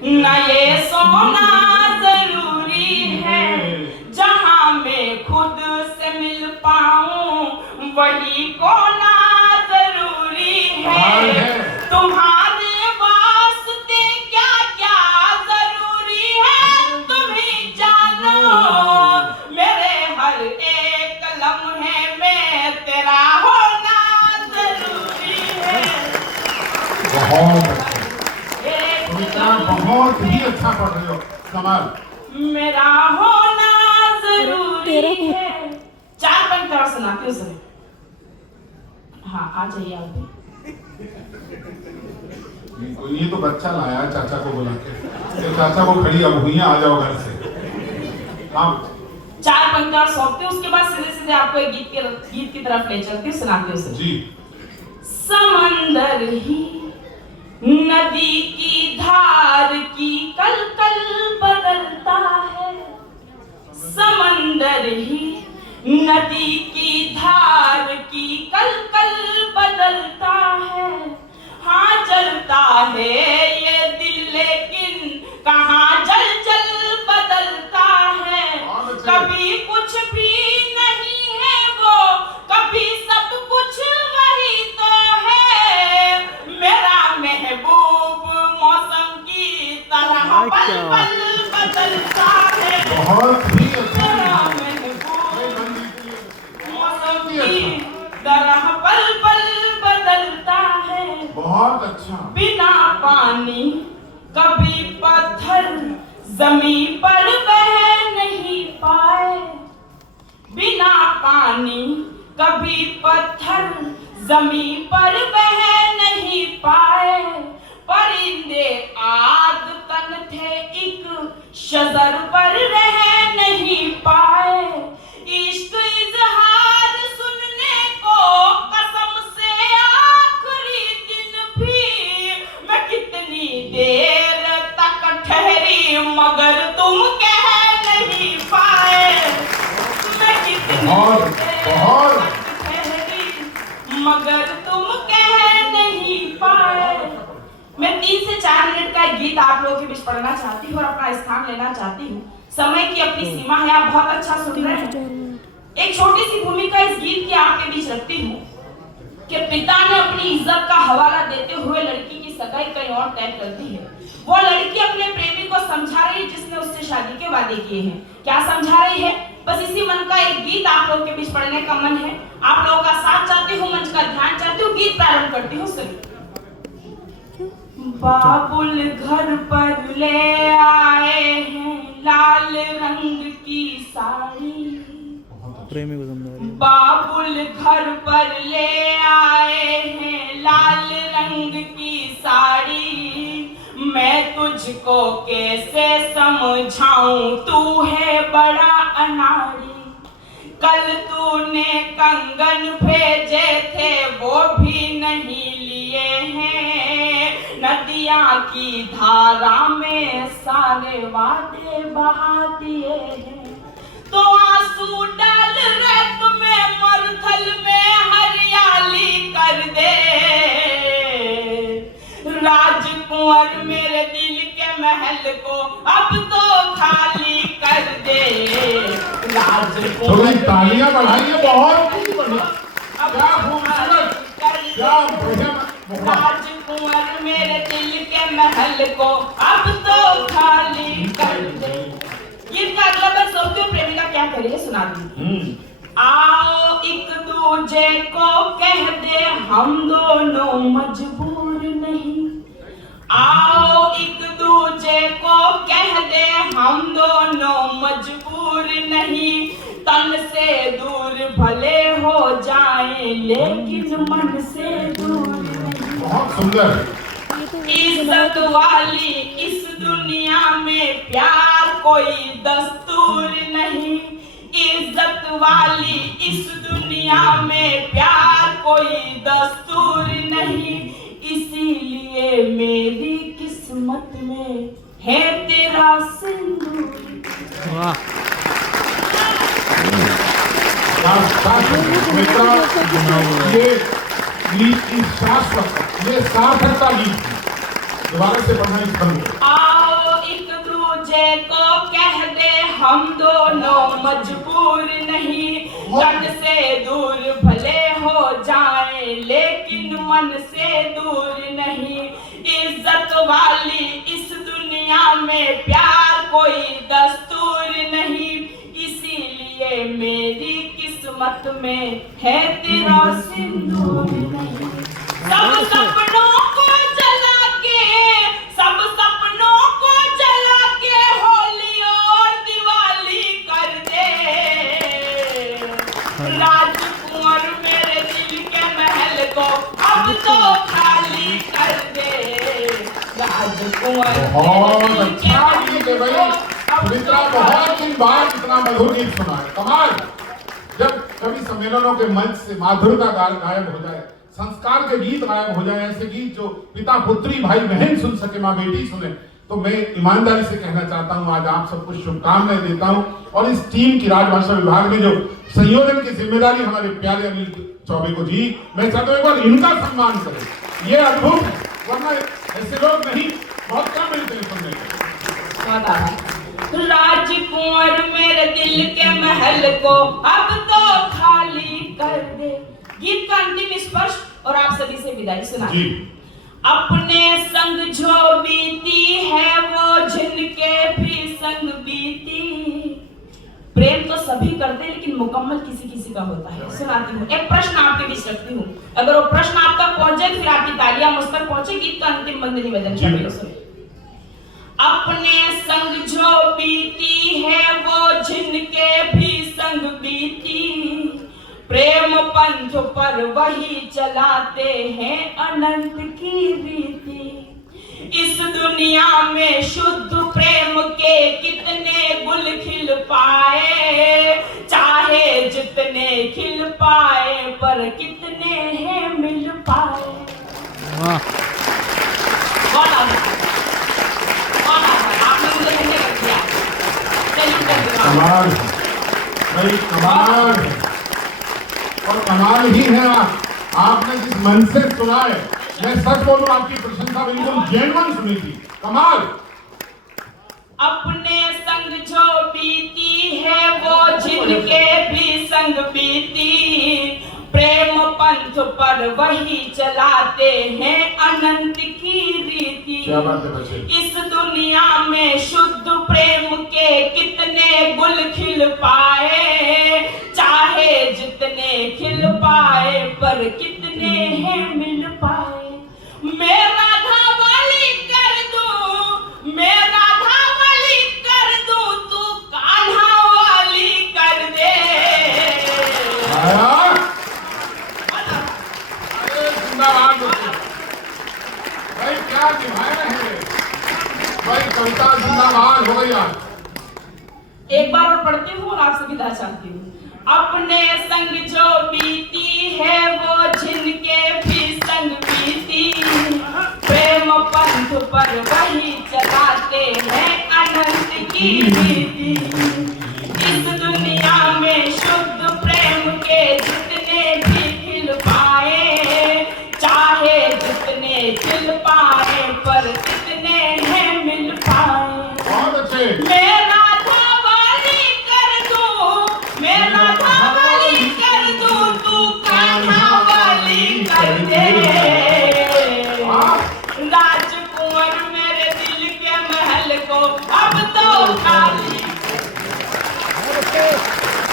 न ये सोना जरूरी है, जहां मैं खुद से मिल पाऊं वही कोना जरूरी है। तुम्हारे वास्ते क्या क्या जरूरी है तुम ही जानो, मेरे हर एक लम्हे में तेरा होना जरूरी है। बहुत ही अच्छा पढ़ रहे हो, कमाल। मेरा होना जरूरी है। 4 पंक्ति और सुनाती हूँ सर। हाँ आ जाइए आप भी। ये तो बच्चा लाया चाचा को बुला के, तो चाचा को खड़ी अब हुई आ जाओ घर से। हाँ 4 पंक्ति और सौंपती हूँ, उसके बाद सीधे सीधे आपको एक गीत की तरफ ले चलती हूँ, सुनाती हूँ सर जी। समंदर ही नदी की धार की कल कल बदलता है, समंदर ही नदी की धार की कल कल बदलता है। हाँ जलता है ये दिल लेकिन कहाँ जल जल बदलता है। कभी कुछ भी नहीं है वो, कभी सब कुछ वही तो है। मेरा महबूब मौसम की तरह पल पल बदलता है। बहुत ही अच्छा। मेरा महबूब मौसम की तरह पल पल बदलता है। बहुत अच्छा। बिना पानी कभी पत्थर जमीन पर बह नहीं पाए, बिना पानी कभी पत्थर जमीन पर बह नहीं पाए। परिंदे आग तन थे एक शजर पर रह नहीं पाए। इश्क इजहार सुनने को कसम से आखिरी दिन भी मैं कितनी देर तक ठहरी मगर तुम कह नहीं पाए। मैं कितनी देर तक ठहरी मगर तुम कह नहीं पाए। मैं 3 से 4 मिनट का गीत आप लोगों के बीच पढ़ना चाहती हूँ और अपना स्थान लेना चाहती हूँ। समय की अपनी सीमा है, आप बहुत अच्छा सुन रहे हैं। एक छोटी सी भूमिका इस गीत की आपके बीच रखती हूँ कि पिता ने अपनी इज्जत का हवाला देते हुए लड़की की सगाई कहीं और तय कर दी है। वो लड़की अपने प्रेमी को समझा रही है जिसने उससे शादी के वादे किए हैं। क्या समझा रही है? बस इसी मन का एक गीत आप लोगों के बीच पढ़ने का मन है। आप लोगों का साथ चाहती हूँ, मंच का ध्यान चाहती हूँ, गीत प्रारंभ करती हूँ। सुनिए। बाबुल घर पर ले आए हैं लाल रंग की साड़ी, प्रेमी को समझा रही है। बाबुल घर पर ले आए हैं लाल रंग की साड़ी। मैं तुझको कैसे समझाऊं तू है बड़ा अनाड़ी। कल तूने कंगन भेजे थे वो भी नहीं लिए हैं। नदिया की धारा में सारे वादे बहा दिए हैं। तो आंसू डाल रेत में मरुथल में हरियाली कर दे। राजकुंवर मेरे दिल के महल को अब तो खाली कर दे। थोड़ी तालियां बढ़ाइए, बहुत ही बढ़िया, क्या खूबसूरत, क्या बढ़िया। राजकुंवर मेरे दिल के महल को अब तो खाली कर दे। गीत का अगला बस सोचो प्रेमिका क्या करे, सुना दी। आओ एक दूजे को कह दे हम दोनों मजबूर नहीं। आओ एक दूजे को कह दे हम दोनों मजबूर नहीं। तन से दूर भले हो जाएं लेकिन मन से दूर नहीं। बहुत सुंदर। इज्जत वाली इस दुनिया में प्यार कोई दस्तूर नहीं। इज्जत वाली इस दुनिया में प्यार कोई दस्तूर नहीं। इसीलिए मेरी किस्मत में है तेरा सिंदूर। वाह। ये सार्थकता गीत दोबारा से पढ़ना। आओ दूजे को कह दे हम दोनों मजबूर नहीं, तन से दूर भले हो जाए लेकिन मन से दूर नहीं। इज्जत वाली इस दुनिया में प्यार कोई दस्तूर नहीं, इसीलिए मेरी किस्मत में है तेरा सिंदूर नहीं। सब सपनों को जला के, सब सपनों को जला के होली और दिवाली कर दे। राजकुंवर मेरे दिल के महल को अब तो खाली कर दे। राजकुंवर बहुत अच्छा गीत है भाई। सुमित्रा बहुत दिन बाद इतना मधुर गीत सुना है, कमाल। जब कभी सम्मेलनों के मंच से माधुरता गायब हो जाए, संस्कार के गीत गायब हो जाए, ऐसे गीत जो पिता पुत्री भाई बहन सुन सके, माँ बेटी सुने, तो मैं ईमानदारी से कहना चाहता हूँ आज आप सबको शुभकामनाएं देता हूँ। और इस टीम की राजभाषा विभाग में जो संयोजन की जिम्मेदारी हमारे प्यारे अनिल चौबे को दी, मैं चाहता हूँ एक बार इनका सम्मान करें। ये अद्भुत है, वरना ऐसे लोग नहीं, बहुत कम मिलते हैं सुनने को। राजकुंवर मेरे दिल के महल को अब तो खाली कर दे। गीत का अंतिम स्पर्श और आप सभी से विदाई सुनाते हैं। अपने संग जो बीती है वो जिनके भी संग बीती। प्रेम तो सभी करते हैं लेकिन मुकम्मल किसी किसी का होता है। सुनाती हूँ, एक प्रश्न आपके बीच रखती हूँ, अगर वो प्रश्न आप तक पहुंचे तो फिर आपकी तालियां मुझ तक पहुंचे। गीत का अंतिम बंद निवेदन। अपने संग जो बीती है वो जिनके भी संग बीती, प्रेम पंथ पर वही चलाते हैं अनंत की रीति। इस दुनिया में शुद्ध प्रेम के कितने गुल खिल पाए, चाहे जितने खिल पाए पर कितने हैं मिल पाए। कमाल भाई, कमाल। और कमाल ही है आपने जिस मन से सुना है, मैं सच बोलूं आपकी प्रशंसा बिल्कुल जेन्युइन सुनी थी, कमाल। अपने संग जो बीती है वो जिनके भी संग बीती, प्रेम पंथ पर वही चलाते हैं अनंत की रीति। क्या बात है बच्चे। इस दुनिया में शुद्ध प्रेम के कितने गुल खिल पाए, चाहे जितने खिल पाए पर कितने हैं मिल पाए। मैं राधा वाली कर दूं, मैं राधा वाली कर दूं, तू कान्हा वाली कर दे। भाई क्या निभाया है भाई, कविता जिंदाबाद हो गई आज। एक बार और पढ़ती हूँ और आपसे विदा चाहती हूँ। अपने संग जो बीती है वो जिनके भी संग बीती, प्रेम पंथ पर वही चलाते हैं अनंत की रीति। इस दुनिया में शुद्ध प्रेम के जितने भी खिल पाए, चाहे जितने खिल पाए पर कितने हैं मिल पाए। बहुत अच्छे। मैं राधा वाली कर दूं, मैं राधा वाली कर दूं, तू कान्हा वाली कर दे। राजकुंवर मेरे दिल के महल को